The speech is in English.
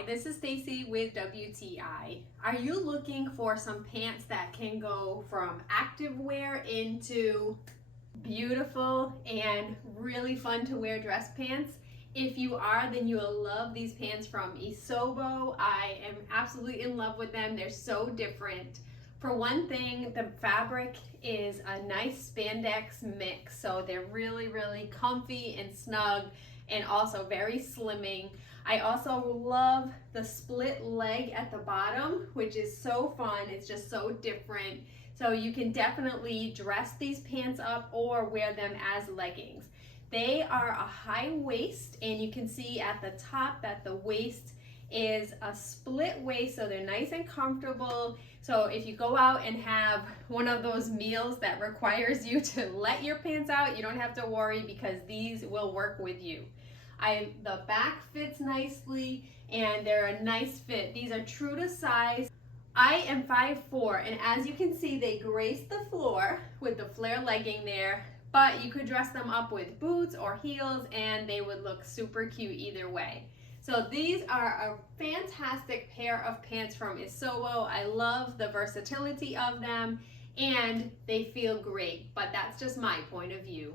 Hi, this is Stacy with WTI. Are you looking for some pants that can go from active wear into beautiful and really fun to wear dress pants? If you are, then you will love these pants from Esobo. I am absolutely in love with them. They're so different. For one thing, the fabric is a nice spandex mix, so they're really comfy and snug and also very slimming. I also love the split leg at the bottom, which is so fun. It's just so different. So you can definitely dress these pants up or wear them as leggings. They are a high waist, and you can see at the top that the waist is a split waist, so they're nice and comfortable. So if you go out and have one of those meals that requires you to let your pants out, you don't have to worry because these will work with you. The back fits nicely and they're a nice fit. These are true to size. I am 5'4", and as you can see, they grace the floor with the flare legging there, but you could dress them up with boots or heels and they would look super cute either way. So these are a fantastic pair of pants from Esobo. I love the versatility of them and they feel great, but that's just my point of view.